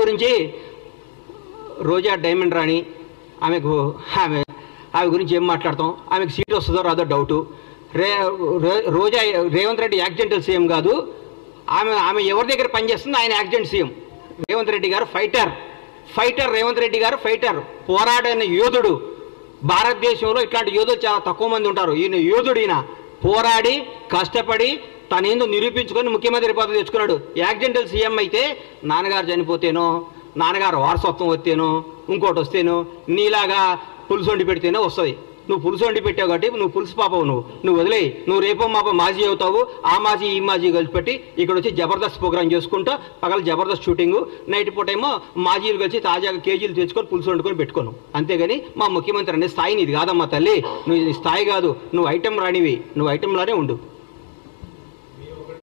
గురించి రోజా డైమండ్ రాణి ఆమె గురించి ఏం మాట్లాడతాం, ఆమెకు సీట్ వస్తుందో రాదో డౌటు. రోజా రేవంత్ రెడ్డి యాక్సిడెంటల్ సీఎం కాదు, ఆమె ఎవరి దగ్గర పనిచేస్తుంది, ఆయన యాక్సిడెంట్ సీఎం. రేవంత్ రెడ్డి గారు ఫైటర్ రేవంత్ రెడ్డి గారు ఫైటర్, పోరాడిన యోధుడు. భారతదేశంలో ఇట్లాంటి యోధులు చాలా తక్కువ మంది ఉంటారు. ఈయన యోధుడు, ఈయన పోరాడి కష్టపడి తనేందో నిరూపించుకొని ముఖ్యమంత్రి పదవి తెచ్చుకున్నాడు. యాక్సిడెంటల్ సీఎం అయితే నాన్నగారు చనిపోతేనో, నాన్నగారు వారసత్వం వస్తేనో, ఇంకోటి వస్తేనో, నీలాగా పులుసు వండి పెడితేనే వస్తుంది. నువ్వు పులుసు వండి పెట్టావు కాబట్టి నువ్వు పులుసు పాపవు, నువ్వు వదిలేయి. నువ్వు రేపో మాపో మాజీ అవుతావు. ఆ మాజీ ఈ మాజీ కలిసి పెట్టి ఇక్కడ వచ్చి జబర్దస్త్ ప్రోగ్రామ్ చేసుకుంటా, పగల జబర్దస్త్ షూటింగు, నైట్ పూట ఏమో మాజీలు కలిసి తాజాగా కేజీలు తెచ్చుకొని పులుసు వండుకొని పెట్టుకోను. అంతేగాని మా ముఖ్యమంత్రి అనే స్థాయి నీది కాదమ్మా తల్లి. నువ్వు స్థాయి కాదు, నువ్వు ఐటెం రానివి, నువ్వు ఐటెంలానే ఉండు.